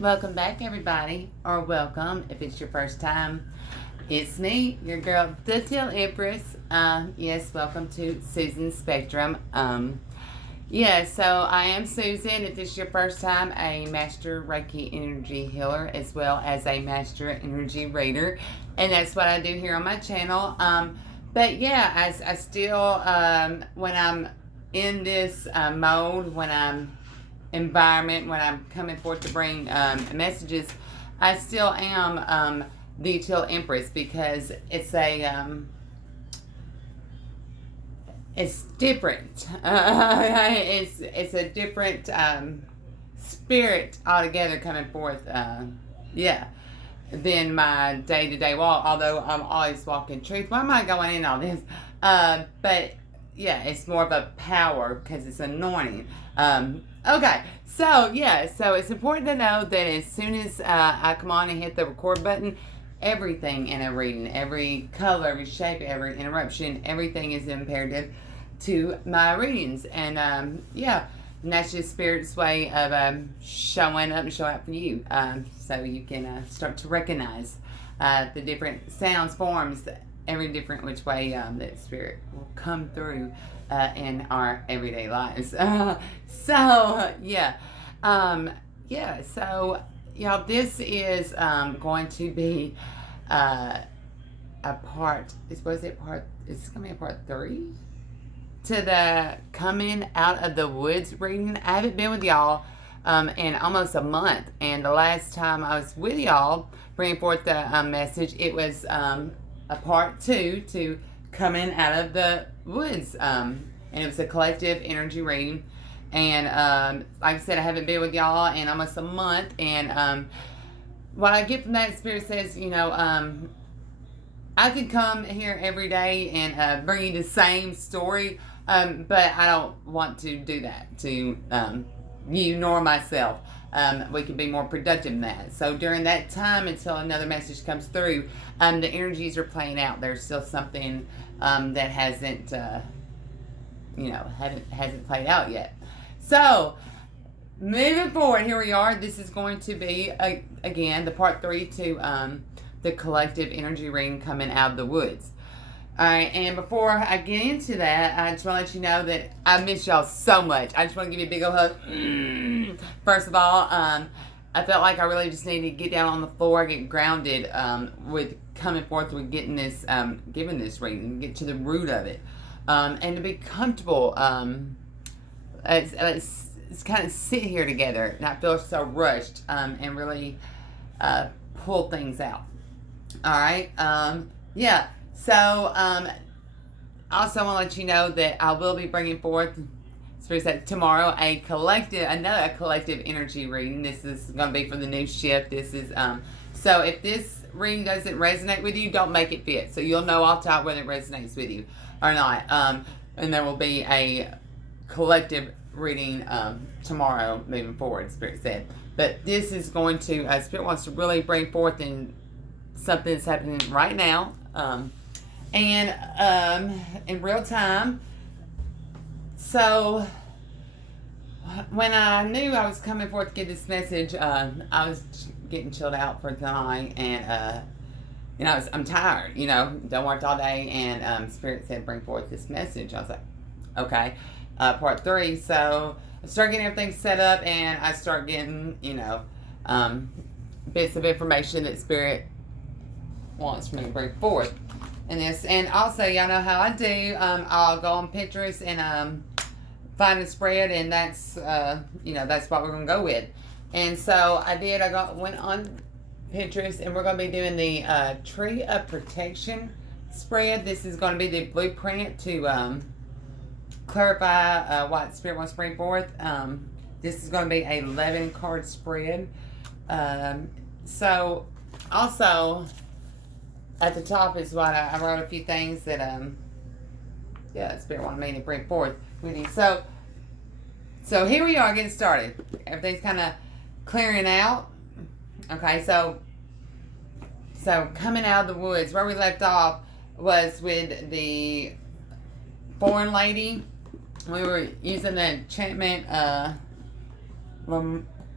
Welcome back, everybody, or welcome if it's your first time. It's me, your girl, the Teal Empress. Yes, welcome to Susan's Spectrum. So I am Susan. If this is your first time, a Master Reiki Energy Healer as well as a Master Energy Reader, and that's what I do here on my channel. But yeah, I still, when I'm in this mode, when I'm environment, when I'm coming forth to bring messages, I still am the Teal Empress because it's different. It's a different spirit altogether coming forth. Than my day-to-day walk. Although I'm always walking truth. Why am I going in all this? But yeah, it's more of a power because it's anointing. Okay, so it's important to know that as soon as I come on and hit the record button, everything in a reading, every color, every shape, every interruption, everything is imperative to my readings. And and that's just Spirit's way of showing up and showing up for you, so you can start to recognize the different sounds, forms, every different which way that Spirit will come through in our everyday lives. So y'all, this is going to be a part. It's gonna be a part 3 to the coming out of the woods reading. I haven't been with y'all in almost a month, and the last time I was with y'all bringing forth the message, it was a part 2 to coming out of the woods, and it was a collective energy reading. And like I said, I haven't been with y'all in almost a month, and what I get from that, Spirit says, I could come here every day and bring you the same story, but I don't want to do that to you nor myself. We can be more productive than that. So during that time, until another message comes through, the energies are playing out. There's still something that hasn't played out yet. So moving forward, here we are. This is going to be again the part 3 to the collective energy reading coming out of the woods. Alright, and before I get into that, I just want to let you know that I miss y'all so much. I just want to give you a big old hug. First of all, I felt like I really just needed to get down on the floor, get grounded with coming forth with getting this, giving this reading, get to the root of it, and to be comfortable. It's kind of sit here together, not feel so rushed, and really pull things out. Alright, So, also want to let you know that I will be bringing forth, tomorrow, another collective energy reading. This is going to be for the new shift. This is, so if this reading doesn't resonate with you, don't make it fit. So you'll know off top whether it resonates with you or not. And there will be a collective reading tomorrow moving forward, Spirit said. But this is going to, Spirit wants to really bring forth in something that's happening right now. And in real time. So when I knew I was coming forth to get this message, I was getting chilled out for tonight, and I'm tired. Don't work all day, and Spirit said bring forth this message. I was like, okay, part 3. So I start getting everything set up, and I start getting bits of information that Spirit wants me to bring forth in this. And also, y'all know how I do. I'll go on Pinterest and find a spread, and that's that's what we're gonna go with. And so I did. Went on Pinterest, and we're gonna be doing the Tree of Protection spread. This is gonna be the blueprint to clarify what Spirit wants to bring forth. This is gonna be a 11 card spread. So also, at the top is what I wrote a few things that Spirit wanted me to bring forth with you. So here we are getting started. Everything's kind of clearing out. Okay, so coming out of the woods, where we left off was with the foreign lady. We were using the enchantment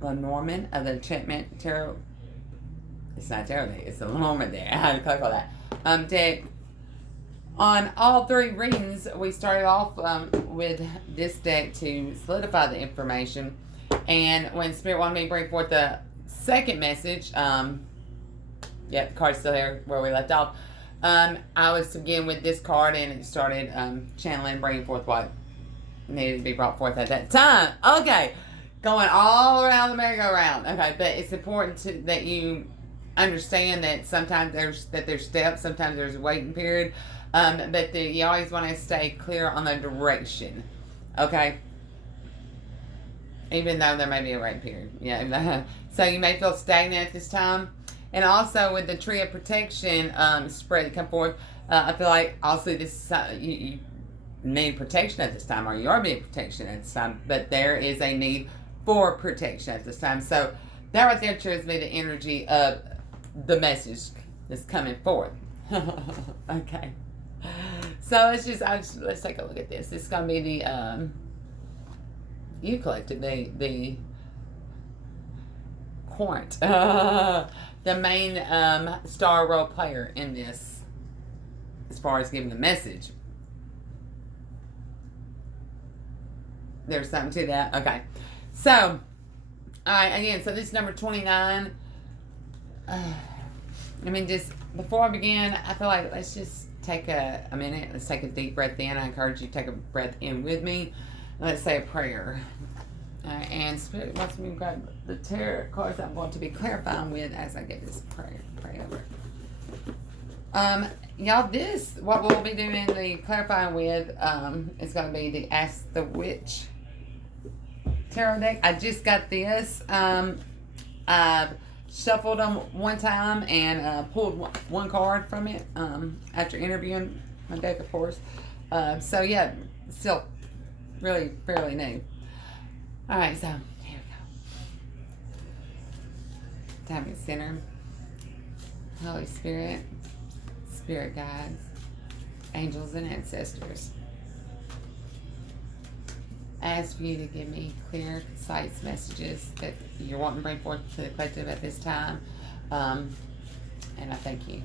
Lenormand of the Enchantment Tarot. It's not tarot deck, it's the Lenormand deck. I had to clarify that. Deck. On all three readings, we started off with this deck to solidify the information. And when Spirit wanted me to bring forth the second message, the card's still here where we left off. I was to begin with this card, and it started channeling, bringing forth what needed to be brought forth at that time. Okay, going all around the merry-go-round. Okay, but it's important that you understand that sometimes there's steps, sometimes there's a waiting period, but you always want to stay clear on the direction. Okay. Even though there may be a waiting period. Yeah. So you may feel stagnant at this time. And also with the Tree of Protection spread that come forth, I feel like also this you need protection at this time, or you are being protection at this time, but there is a need for protection at this time. So that right there shows me the energy of the message that's coming forth. Okay. So let's take a look at this. This is going to be the you collected the Court, the main star role player in this, as far as giving the message. There's something to that. Okay. So, all right, again, so this is number 29. Just before I begin, I feel like let's just take a minute. Let's take a deep breath in. I encourage you to take a breath in with me. Let's say a prayer. And Spirit wants me to grab the tarot cards I'm going to be clarifying with as I get this prayer over. Y'all, what we'll be doing the clarifying with is going to be the Ask the Witch tarot deck. I just got this. I've shuffled them one time and pulled one card from it after interviewing my deck, of course. So yeah, still really fairly new. All right, so here we go. Time at center. Holy Spirit, spirit guides, angels, and ancestors. I ask for you to give me clear, concise messages that you're wanting to bring forth to the collective at this time. And I thank you.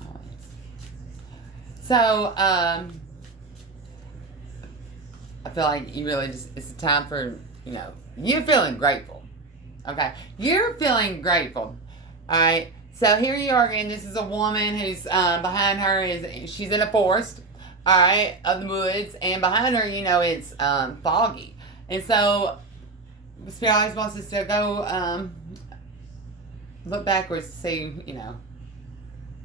Always. So, I feel like you really it's a time for, you're feeling grateful. Okay? You're feeling grateful. Alright? So here you are again. This is a woman who's behind her she's in a forest, alright, of the woods, and behind her, it's foggy. And so Spirit always wants us to go look backwards to see,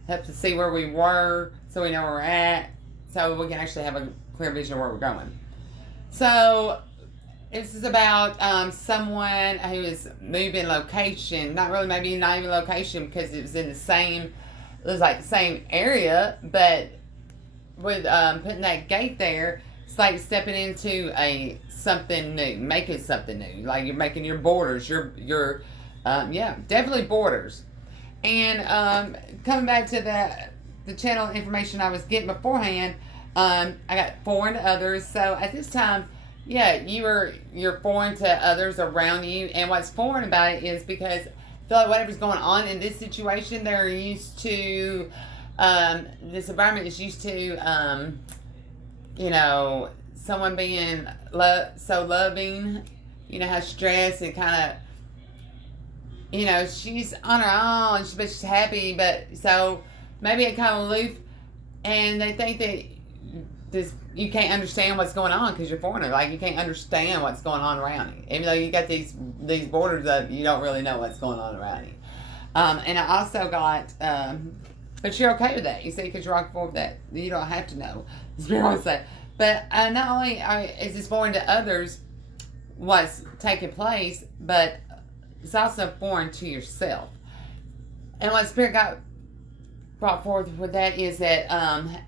help to see where we were so we know where we're at, so we can actually have a clear vision of where we're going. So this is about someone who is moving location. Not really, maybe not even location, because it was in the same area, but with putting that gate there, it's like stepping into something new, making something new. Like you're making your borders, your definitely borders. And coming back to the channel information I was getting beforehand, I got foreign to others. So at this time, you're foreign to others around you. And what's foreign about it is because I feel like whatever's going on in this situation, they're used to, this environment is used to, someone being so loving, how stressed and kind of, she's on her own, but she's happy, but so maybe it kind of aloof, and they think that you can't understand what's going on because you're foreigner. Like, you can't understand what's going on around you. Even though you got these borders up, you don't really know what's going on around you. And I also got, but you're okay with that, you see, because you're rocking forward with that. You don't have to know. Spirit always say. But not only is this foreign to others, what's taking place, but it's also foreign to yourself. And what Spirit got brought forth with that is that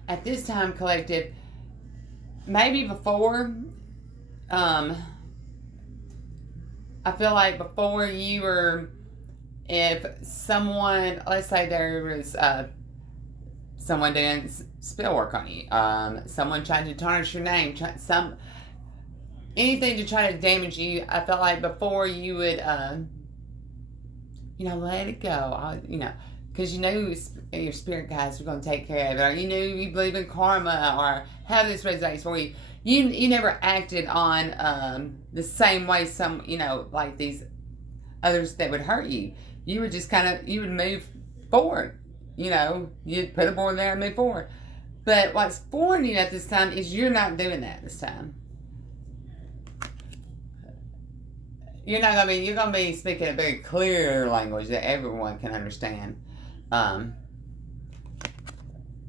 at this time, collective, maybe before, I feel like before you were, if someone, let's say there was someone doing spill work on you, someone trying to tarnish your name, anything to try to damage you. I felt like before you would, let it go. Because you know your spirit guides are going to take care of it. Or you knew you believe in karma or have this resonates for you. You never acted on the same way some, like these others that would hurt you. You would just you would move forward. You'd put a board there and move forward. But what's foreign to you at this time is you're not doing that this time. You're going to be speaking a very clear language that everyone can understand. And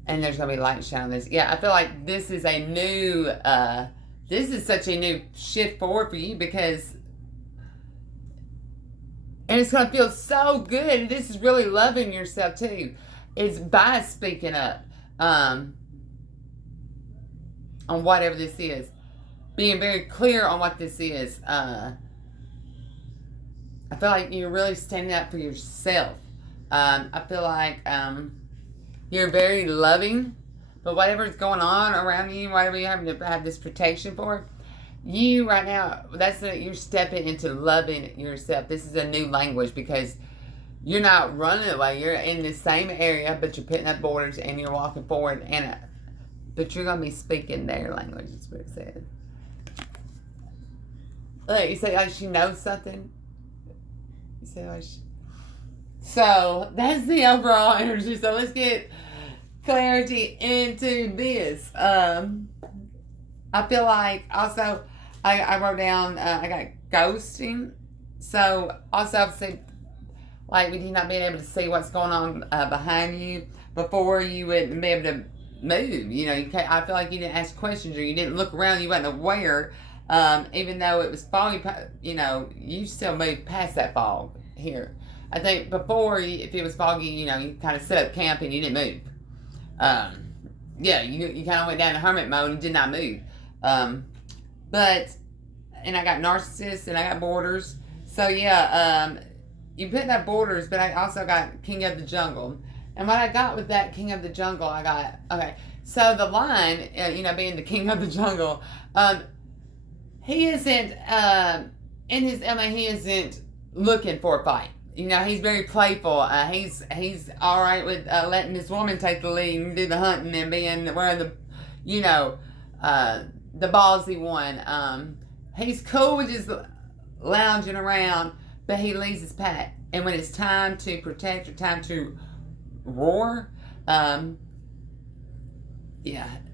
there's going to be light shine on this. Yeah, I feel like this is a new, this is such a new shift forward for you because, and it's going to feel so good. And this is really loving yourself too. It's by speaking up on whatever this is. Being very clear on what this is. I feel like you're really standing up for yourself. I feel like you're very loving, but whatever's going on around you, whatever you're having to have this protection for, you right now, you're stepping into loving yourself. This is a new language because you're not running away. You're in the same area, but you're putting up borders and you're walking forward. But you're going to be speaking their language, is what it said. Look, you say, she knows something. You say, so that's the overall energy. So let's get clarity into this. I feel like also I wrote down I got ghosting. So also I've said like with you not being able to see what's going on behind you before you would be able to move. I feel like you didn't ask questions or you didn't look around. You wasn't aware. Even though it was foggy, you still moved past that fog here. I think before, if it was foggy, you kind of set up camp and you didn't move. You kind of went down to hermit mode and did not move. And I got narcissists and I got borders. So you put that borders, but I also got King of the Jungle. And what I got with that King of the Jungle, so the line, being the King of the Jungle, he isn't, in his he isn't looking for a fight. He's very playful. He's all right with letting his woman take the lead and do the hunting and wearing the ballsy one. He's cool with just lounging around, but he leads his pack. And when it's time to protect or time to roar, and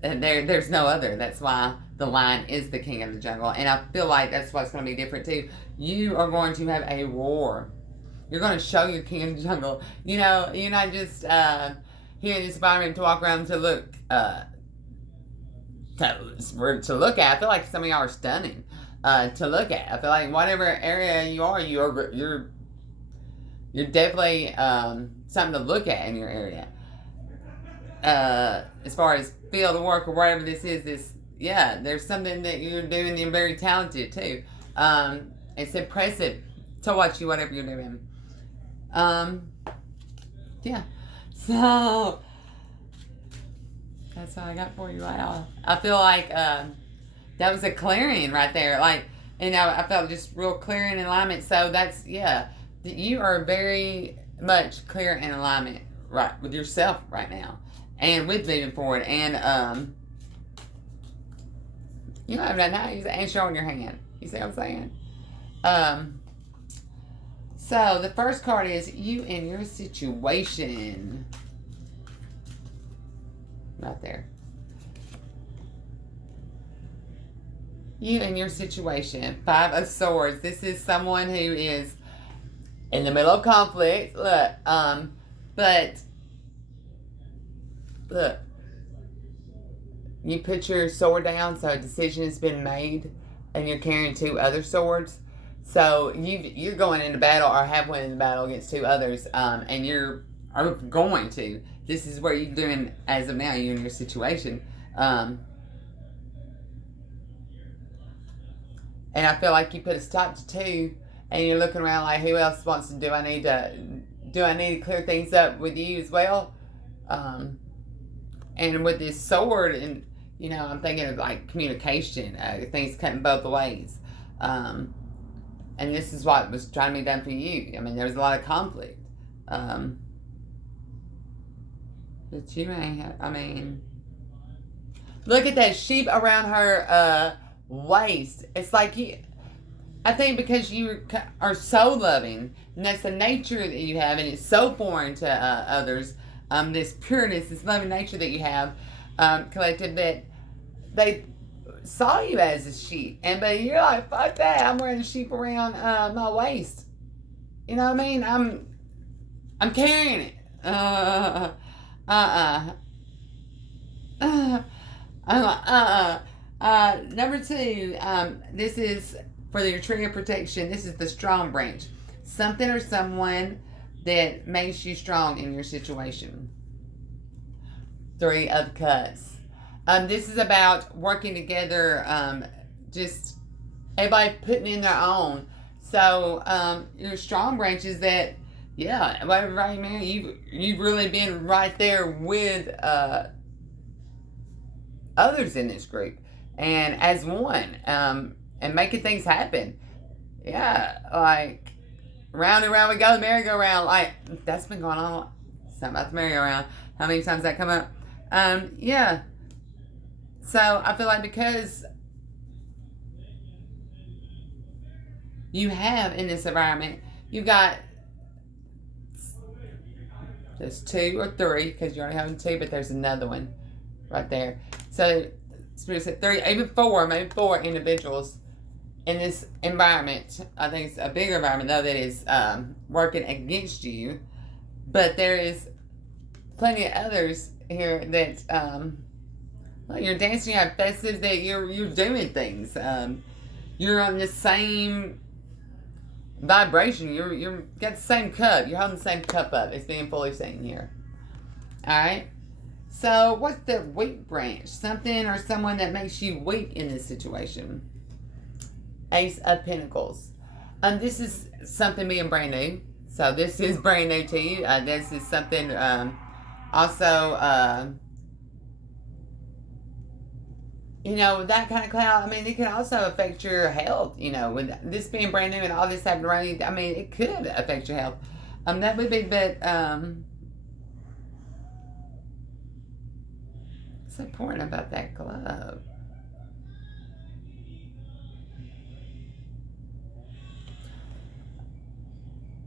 there's no other. That's why the lion is the King of the Jungle. And I feel like that's what's going to be different too. You are going to have a roar. You're going to show your King of the Jungle. You're not just here in this environment to walk around to look to look at. I feel like some of y'all are stunning to look at. I feel like whatever area you are, you're definitely something to look at in your area. As far as field of work or whatever this is, there's something that you're doing. You're very talented too. It's impressive to watch you, whatever you're doing. So that's all I got for you right now. I feel like that was a clearing right there. Like, I felt just real clear in alignment. So that's, you are very much clear in alignment right with yourself right now and with moving forward. And you don't have that now. And showing your hand. You see what I'm saying? So the first card is you and your situation. Right there. You and your situation. 5 of Swords. This is someone who is in the middle of conflict. Look, but look, you put your sword down, so a decision has been made, and you're carrying 2 other swords. So you're going into battle or have won in the battle against 2 others, and you're going to. This is what you're doing as of now, you and your situation. And I feel like you put a stop to 2, and you're looking around like, who else wants to do? I need to clear things up with you as well. And with this sword, and You know, I'm thinking of like communication, things cutting both ways. Um, and this is what was trying to be done for you. I mean, there was a lot of conflict. Um, but you may have, I mean, look at that sheep around her waist. It's like you, I think because you are so loving, and that's the nature that you have, and it's so foreign to others, this pureness, this loving nature that you have, collective, that they saw you as a sheep, but you're like, fuck that, I'm wearing a sheep around my waist. You know what I mean? I'm carrying it. Uh, Number two, this is for your tree of protection. This is the strong branch. Something or someone that makes you strong in your situation. Three of Cups. This is about working together, just everybody putting in their own. So your strong branches that, yeah, right, man, you've really been right there with others in this group, and as one, and making things happen. Yeah, like round and round we go, the merry-go-round. Like that's been going on. Something about the merry-go-round. How many times that come up? Yeah. So I feel like because you have in this environment, you've got there's two or three because you already have two, but there's another one right there. So Spirit said three, even four, maybe four individuals in this environment. I think it's a bigger environment though that is working against you, but there is plenty of others here that well, you're dancing, you have festives, that you're doing things. You're on the same vibration. You're got the same cup. You're holding the same cup up. It's being fully seen here. All right. So what's the weak branch? Something or someone that makes you weak in this situation. Ace of Pentacles. This is something being brand new. So this is brand new to you. This is something also, you know, that kind of cloud. I mean, it can also affect your health. You know, with this being brand new and all this happening around you, I mean, it could affect your health. That would be, but what's important about that glove?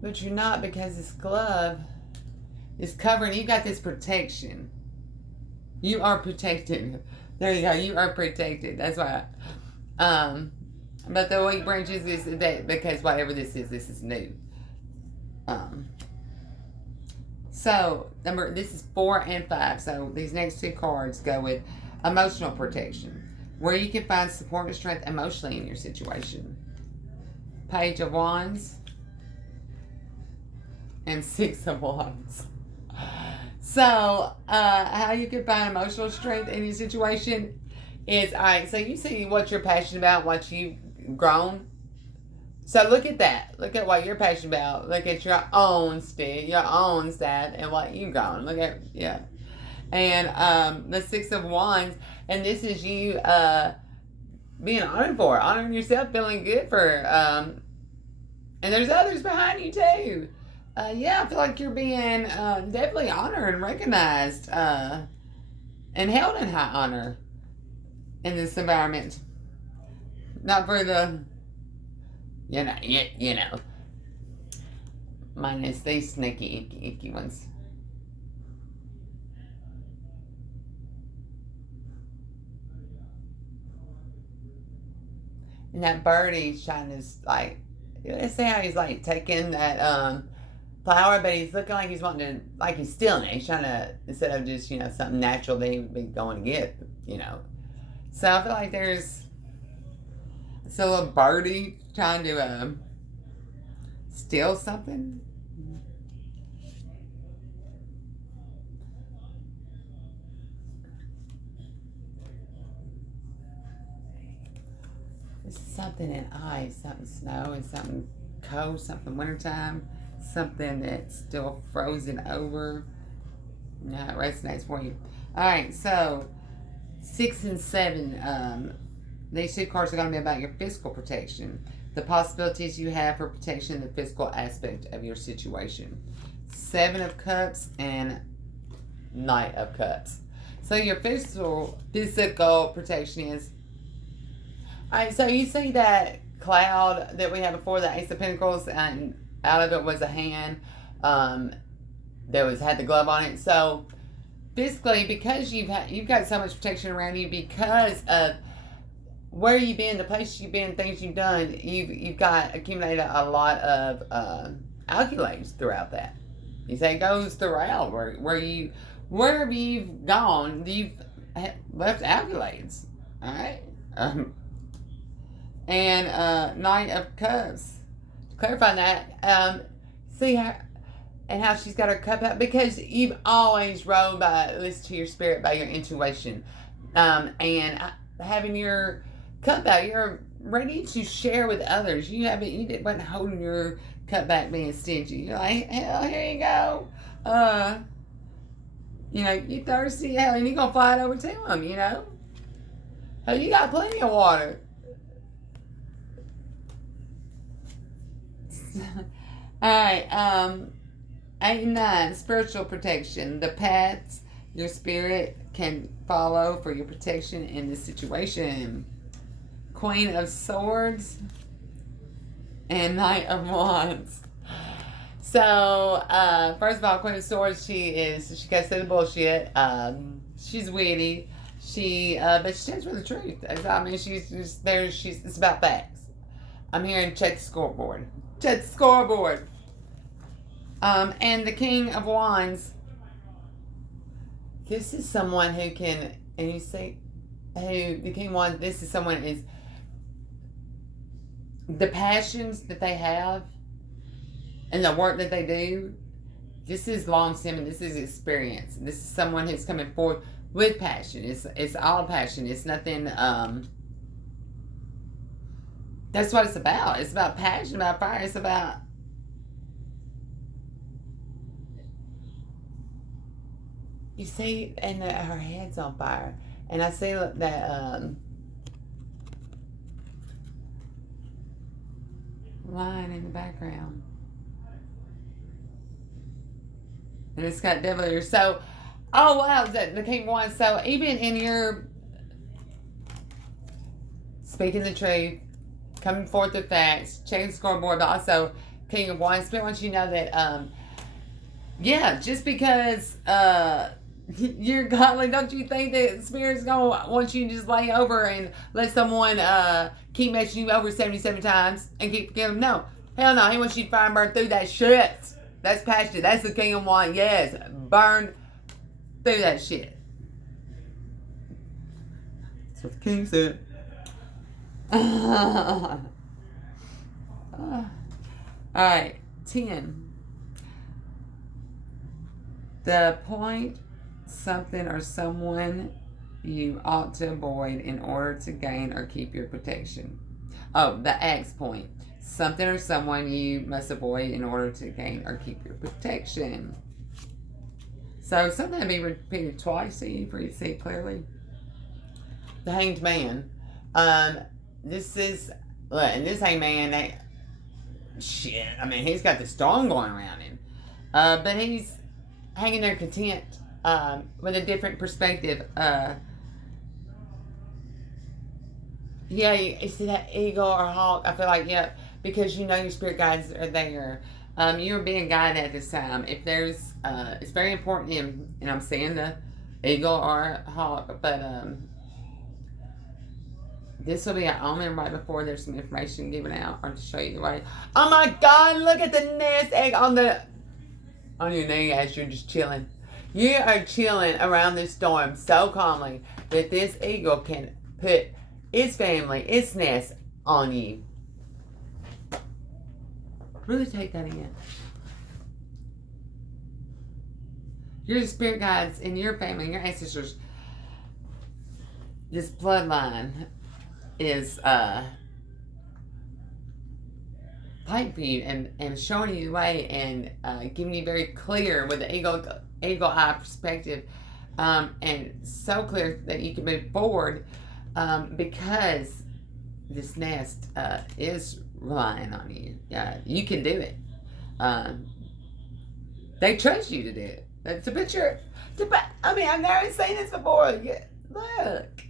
But you're not, because this glove is covering. You got this protection. You are protected. There you go. You are protected. That's why. But the weak branches is that because whatever this is new. So this is 4 and 5. So these next two cards go with emotional protection, where you can find support and strength emotionally in your situation. Page of Wands and 6 of Wands. So, how you can find emotional strength in your situation is, all right, so you see what you're passionate about, what you've grown. So look at that. Look at what you're passionate about. Look at your own stuff, and what you've grown. Look at, yeah. And the 6 of Wands, and this is you being honored for, honoring yourself, feeling good for, and there's others behind you too. Yeah, I feel like you're being definitely honored and recognized and held in high honor in this environment. Not for the, you know, minus these sneaky, icky ones. And that birdie's trying to, like, let's see how he's like taking that flower, but he's looking like he's wanting to, like he's stealing it. He's trying to, instead of just, you know, something natural that he would be going to get, you know. So I feel like there's a little birdie trying to steal something. This is something in ice, something snow, and something cold, something wintertime. Something that's still frozen over. Yeah, it resonates for you. All right, so 6 and 7, these two cards are going to be about your physical protection. The possibilities you have for protection in the physical aspect of your situation. 7 of Cups and Knight of Cups. So your physical protection is... Alright, so you see that cloud that we had before, the Ace of Pentacles, and out of it was a hand that had the glove on it. So physically, because you've got so much protection around you because of where you've been, the places you've been, things you've done, you've got accumulated a lot of accolades throughout that. You say it goes throughout wherever you've gone, you've left accolades. All right. And Knight of Cups. To clarify that, see how she's got her cup out, because you've always rode by listen to your spirit, by your intuition, and having your cup out, you're ready to share with others. You wasn't holding your cup back, being stingy. You're like, hell, here you go. You thirsty, hell, and you're gonna fly it over to them. Hell, you got plenty of water. Alright, 8 and 9, spiritual protection. The paths your spirit can follow for your protection in this situation. Queen of Swords and Knight of Wands. So, first of all, Queen of Swords, she can't say the bullshit. She's witty. But she stands for the truth. I mean, she's just there. It's about facts. I'm hearing check the scoreboard. Check the scoreboard. And the King of Wands. This is someone who can, and you see, the King of Wands, this is someone is, the passions that they have and the work that they do, this is long-standing, this is experience. This is someone who's coming forward with passion. It's all passion. It's nothing, that's what it's about. It's about passion, about fire. It's about... You see, and her head's on fire. And I see that line in the background. And it's got devil ears. So, oh wow, the King of Wands. So even in your speaking the truth, coming forth with facts, checking the scoreboard, but also King of Wands, Spirit wants you to know that, yeah, just because you're godly, don't you think that Spirit's going to want you to just lay over and let someone keep messing you over 77 times and keep giving them? No. Hell no. He wants you to fire and burn through that shit. That's passion. That's the King of Wands. Yes. Burn through that shit. That's what the King said. Alright. 10. The point something or someone you ought to avoid in order to gain or keep your protection. Oh, the X point. Something or someone you must avoid in order to gain or keep your protection. So something to be repeated twice so you see it clearly. The Hanged Man. This is, look, and this Hanged Man, shit, I mean, he's got the storm going around him. But he's hanging there content, with a different perspective. Yeah, you see that eagle or hawk? I feel like, yeah, because you know your spirit guides are there. You're being guided at this time. If there's, it's very important, and I'm saying the eagle or hawk, but this will be an omen right before there's some information given out, or to show you the way. Oh my God! Look at the nest egg on your knee as you're just chilling. You are chilling around this storm so calmly that this eagle can put its family, its nest on you. Really take that in. Your spirit guides in your family, your ancestors, this bloodline is fighting for you and showing you the way and giving you very clear with the eagle eye perspective and so clear that you can move forward, because this nest is relying on you. You can do it. They trust you to do it. That's a picture. I mean, I've never seen this before. Look.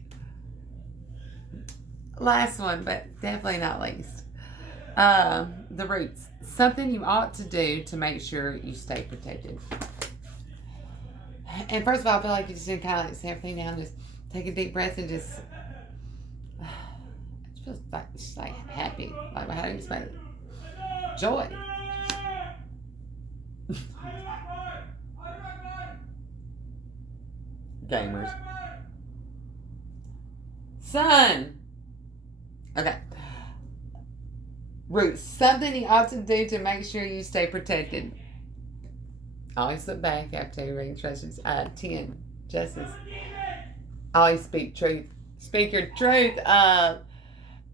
Last one, but definitely not least. The roots. Something you ought to do to make sure you stay protected. And first of all, I feel like you just need to kind of like sit everything down, just take a deep breath and just. It feels like just like happy. Like how do you explain it? Joy. Gamers. Son. Okay. Roots. Something you ought to do to make sure you stay protected. Always look back after you read instructions. 10. Justice. Always speak truth. Speak your truth.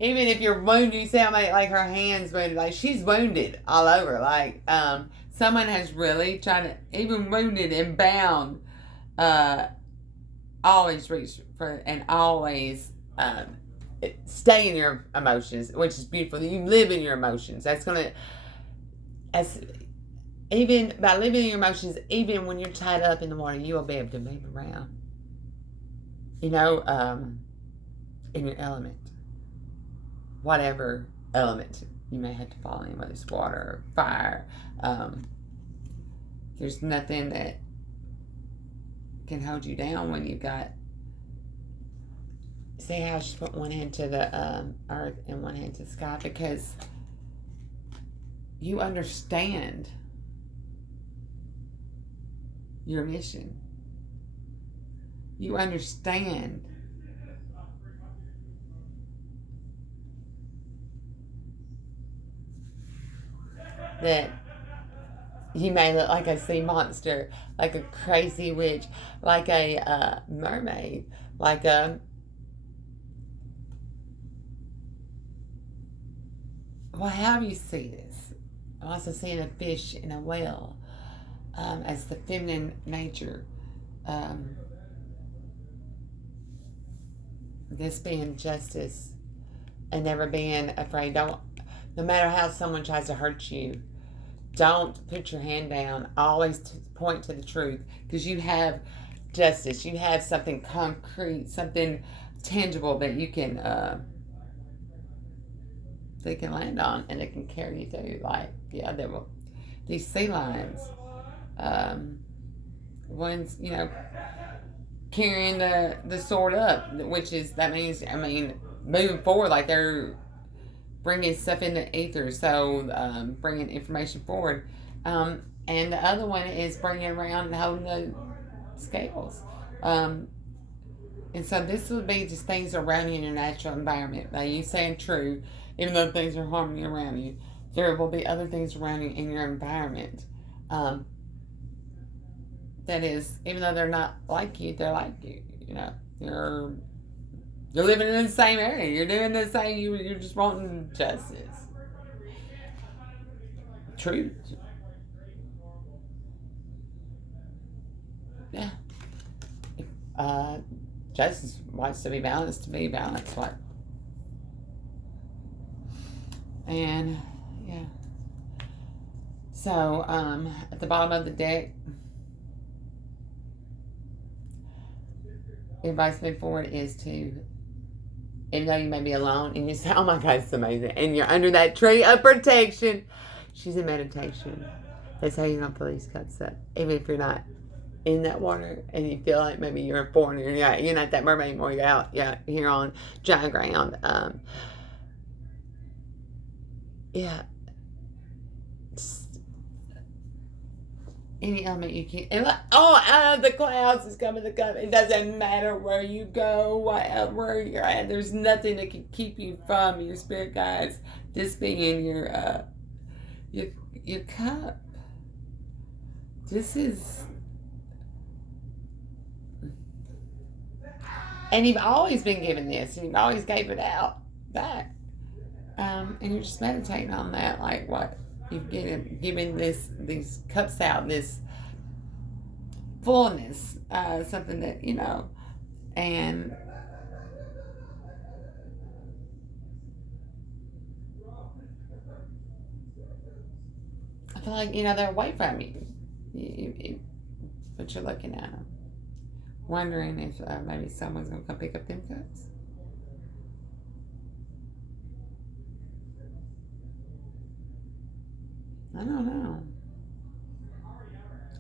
Even if you're wounded, you sound like her hand's wounded. Like she's wounded all over. Like someone has really tried to, even wounded and bound, always reach for and always stay in your emotions, which is beautiful. You live in your emotions. That's gonna, even by living in your emotions, even when you're tied up in the water, you will be able to move around. In your element, whatever element you may have to fall in, whether it's water or fire. There's nothing that can hold you down when you've got. See how she put one hand to the earth and one hand to the sky, because you understand your mission. You understand that you may look like a sea monster, like a crazy witch, like a mermaid, like a... Well, how do you see this? I'm also seeing a fish and a whale as the feminine nature. This being justice and never being afraid. No matter how someone tries to hurt you, don't put your hand down. Always point to the truth, because you have justice. You have something concrete, something tangible that you can they can land on, and it can carry you through. Like, yeah, they will. These sea lions, one's, carrying the sword up, which is, that means, moving forward, like they're bringing stuff into ether, so bringing information forward. And the other one is bringing around and holding the scales. And so this would be just things around you in your natural environment. Like you saying true, even though things are harming you around you, there will be other things around you in your environment. That is, even though they're not like you, they're like you. You're living in the same area. You're doing the same. You're just wanting justice, truth. Yeah. Justice wants to be balanced. To be balanced, what? And yeah. So at the bottom of the deck, the advice moving forward is to, even though you may be alone and you say, oh my God, it's amazing, and you're under that tree of protection, she's in meditation. That's how you're going to pull these cups up. Even if you're not in that water and you feel like maybe you're a foreigner, you're not that mermaid anymore, you're out here on dry ground. Any element you can, and out of the clouds is coming the cup. It doesn't matter where you go, where you're at. There's nothing that can keep you from your spirit guides. Just being your cup. This is, and you've always been given this, and you've always gave it out back. And you're just meditating on that, like what you've given these cups out, this fullness, something that, and I feel like, they're away from you. But you're looking at them, wondering if maybe someone's going to come pick up them cups. I don't know.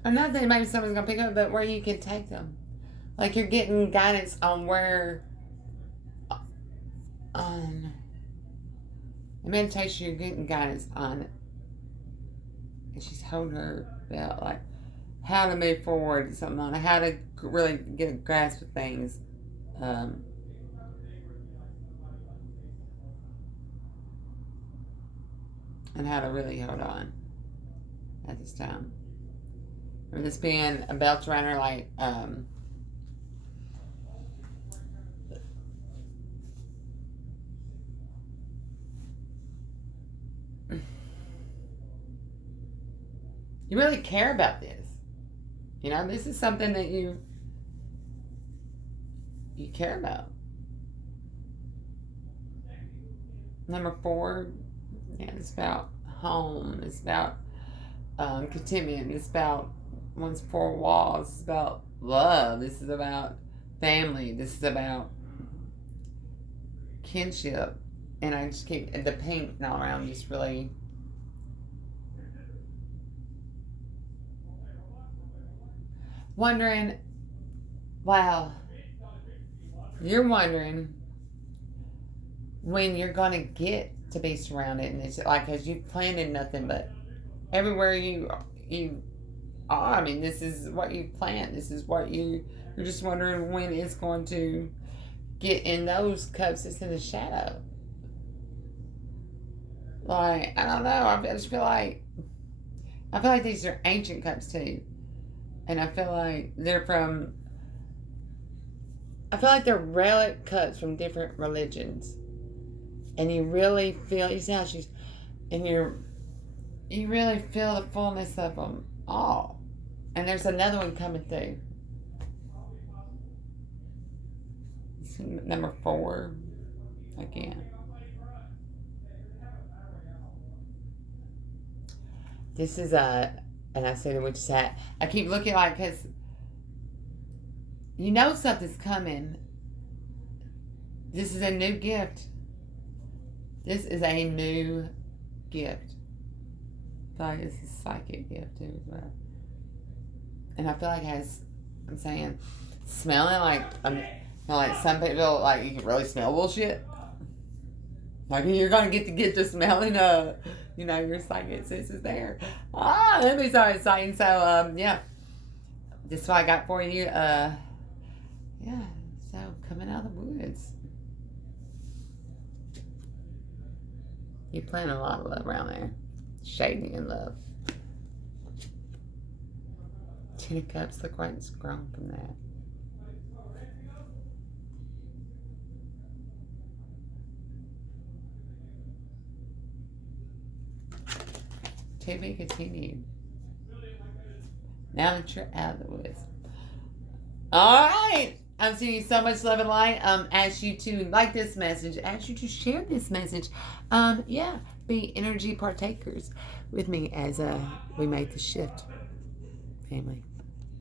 Or not that maybe someone's going to pick up, but where you can take them. Like you're getting guidance on where, on in meditation, you're getting guidance on it. And she's holding her belt, like how to move forward, something on how to really get a grasp of things. And how to really hold on at this time. Or this being a belt around her, like, you really care about this. This is something that you care about. Number 4, it's about home. It's about contentment. It's about one's 4 walls. It's about love. This is about family. This is about kinship. And I just keep the pink all around, just really. Wondering, wow, you're wondering when you're going to get to be surrounded. And it's like, because you've planted nothing but everywhere you are. I mean, this is what you plant. This is what you're just wondering when it's going to get in those cups that's in the shadow. Like, I don't know. I just feel like these are ancient cups too. And I feel like they're relic cups from different religions. And you really feel, you see how she's, and you really feel the fullness of them all. And there's another one coming through. Number 4, again. This is and I say the witch's hat. I keep looking like, because something's coming. This is a new gift. This is a new gift. I feel like it's a psychic gift too as well. And I feel like I'm saying, smelling like some people, like you can really smell bullshit. Like you're going to get to smelling your psychic sense is there. That'd be so exciting. So, yeah. This is what I got for you. Yeah. So, coming out of the woods. You plant a lot of love around there. Shady and love. 10 of Cups, look right, it's grown from that. To be continued. Now that you're out of the woods. Alright. I'm sending you so much love and light. Ask you to like this message. Ask you to share this message. Yeah. Be energy partakers with me as we make the shift. Family.